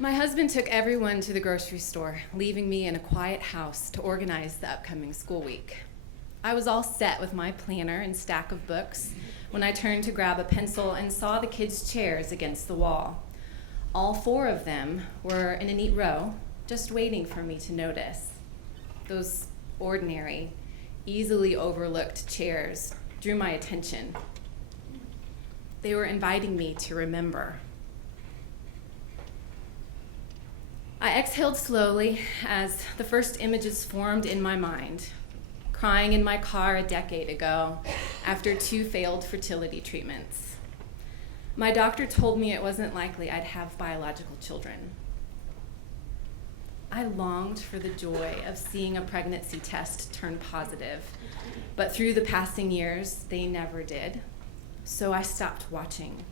My husband took everyone to the grocery store, leaving me in a quiet house to organize the upcoming school week. I was all set with my planner and stack of books when I turned to grab a pencil and saw the kids' chairs against the wall. All 4 of them were in a neat row, just waiting for me to notice. Those ordinary, easily overlooked chairs drew my attention. They were inviting me to remember. I exhaled slowly as the first images formed in my mind. Crying in my car a decade ago after 2 failed fertility treatments. My doctor told me it wasn't likely I'd have biological children. I longed for the joy of seeing a pregnancy test turn positive, but through the passing years, they never did, so I stopped watching.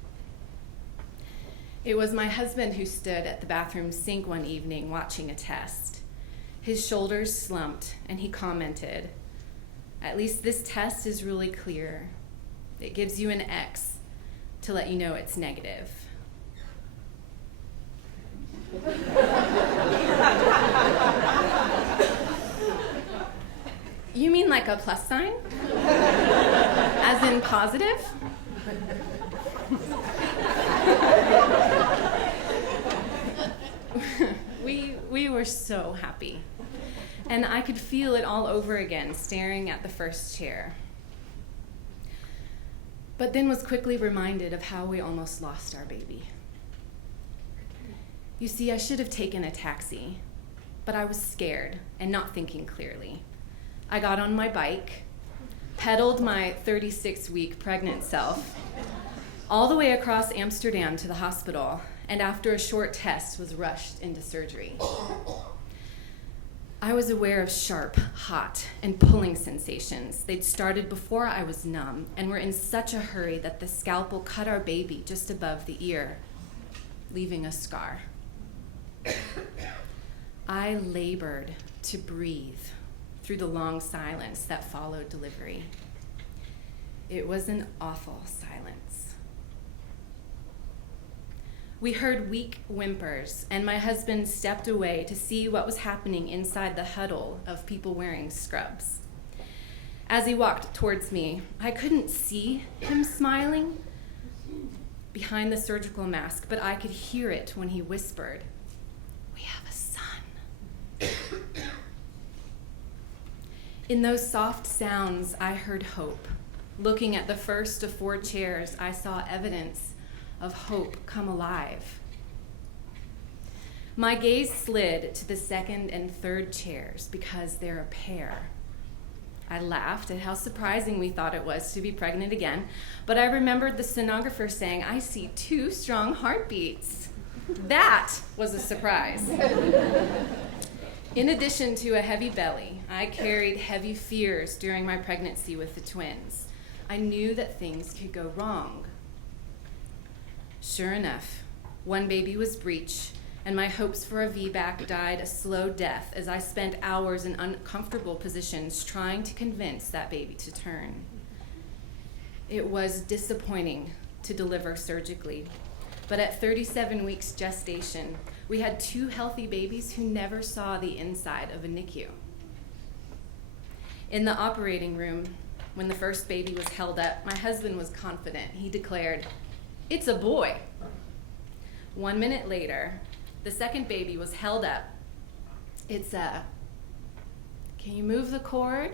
It was my husband who stood at the bathroom sink one evening watching a test. His shoulders slumped, and he commented, "At least this test is really clear. It gives you an X to let you know it's negative." You mean like a plus sign? As in positive? We were so happy. And I could feel it all over again, staring at the first chair. But then was quickly reminded of how we almost lost our baby. You see, I should have taken a taxi, but I was scared and not thinking clearly. I got on my bike, pedaled my 36-week pregnant self all the way across Amsterdam to the hospital, and after a short test was rushed into surgery. I was aware of sharp, hot, and pulling sensations. They'd started before I was numb and were in such a hurry that the scalpel cut our baby just above the ear, leaving a scar. I labored to breathe through the long silence that followed delivery. It was an awful silence. We heard weak whimpers, and my husband stepped away to see what was happening inside the huddle of people wearing scrubs. As he walked towards me, I couldn't see him smiling behind the surgical mask, but I could hear it when he whispered, "We have a son." In those soft sounds, I heard hope. Looking at the first of 4 chairs, I saw evidence of hope come alive. My gaze slid to the 2nd and 3rd chairs because they're a pair. I laughed at how surprising we thought it was to be pregnant again, but I remembered the sonographer saying, "I see 2 strong heartbeats." That was a surprise. In addition to a heavy belly, I carried heavy fears during my pregnancy with the twins. I knew that things could go wrong. Sure enough, 1 baby was breech, and my hopes for a VBAC died a slow death as I spent hours in uncomfortable positions trying to convince that baby to turn. It was disappointing to deliver surgically, but at 37 weeks gestation, we had 2 healthy babies who never saw the inside of a NICU. In the operating room, when the first baby was held up, my husband was confident. He declared, "It's a boy." 1 minute later, the second baby was held up. "It's a, can you move the cord?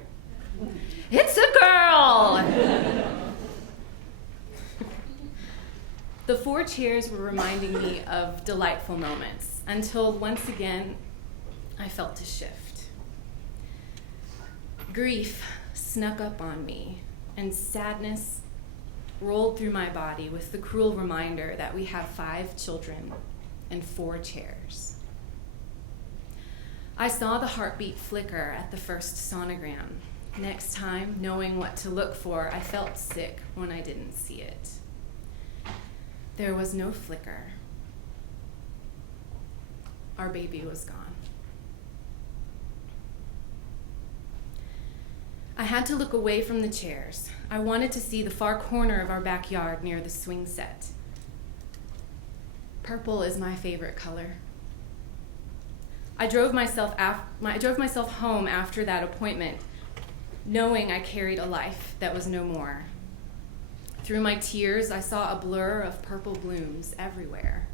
It's a girl!" The 4 chairs were reminding me of delightful moments until once again I felt a shift. Grief snuck up on me, and sadness rolled through my body with the cruel reminder that we have 5 children and 4 chairs. I saw the heartbeat flicker at the first sonogram. Next time, knowing what to look for, I felt sick when I didn't see it. There was no flicker. Our baby was gone. I had to look away from the chairs. I wanted to see the far corner of our backyard near the swing set. Purple is my favorite color. I drove myself home after that appointment, knowing I carried a life that was no more. Through my tears, I saw a blur of purple blooms everywhere.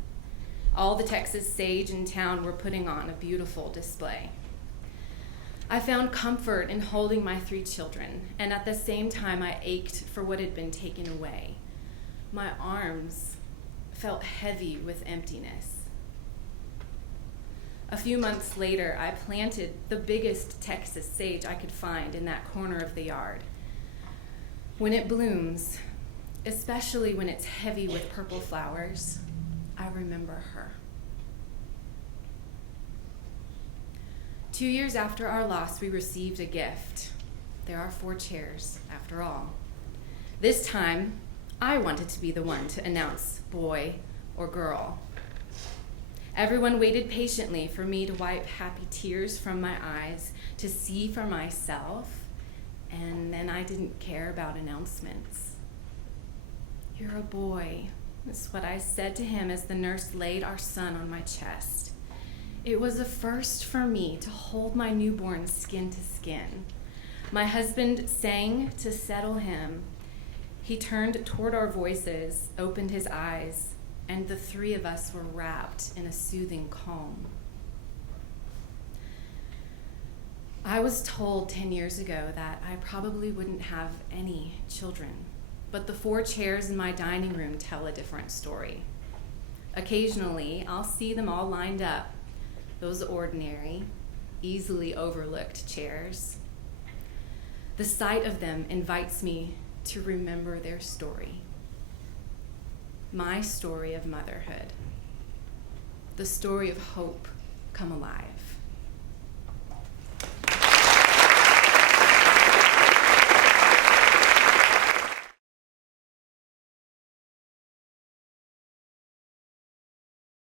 All the Texas sage in town were putting on a beautiful display. I found comfort in holding my 3 children, and at the same time I ached for what had been taken away. My arms felt heavy with emptiness. A few months later, I planted the biggest Texas sage I could find in that corner of the yard. When it blooms, especially when it's heavy with purple flowers, I remember her. 2 years after our loss, we received a gift. There are 4 chairs, after all. This time, I wanted to be the one to announce boy or girl. Everyone waited patiently for me to wipe happy tears from my eyes, to see for myself, and then I didn't care about announcements. "You're a boy," is what I said to him as the nurse laid our son on my chest. It was a first for me to hold my newborn skin to skin. My husband sang to settle him. He turned toward our voices, opened his eyes, and the 3 of us were wrapped in a soothing calm. I was told 10 years ago that I probably wouldn't have any children, but the 4 chairs in my dining room tell a different story. Occasionally, I'll see them all lined up, those ordinary, easily overlooked chairs. The sight of them invites me to remember their story. My story of motherhood, the story of hope come alive.